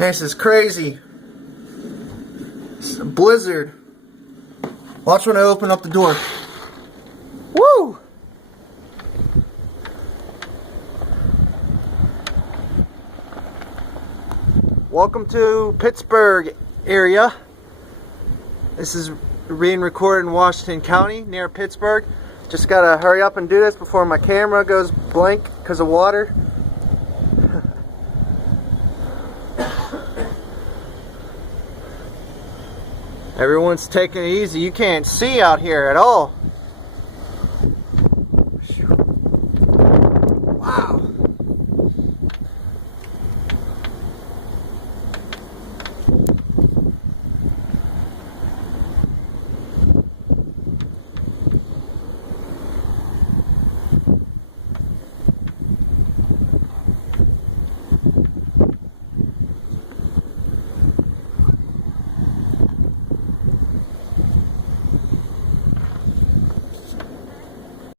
This is crazy. It's a blizzard. Watch when I open up the door. Woo! Welcome to Pittsburgh area. This is being recorded in Washington County near Pittsburgh. Just gotta hurry up and do this before my camera goes blank because of water. Everyone's taking it easy. You can't see out here at all.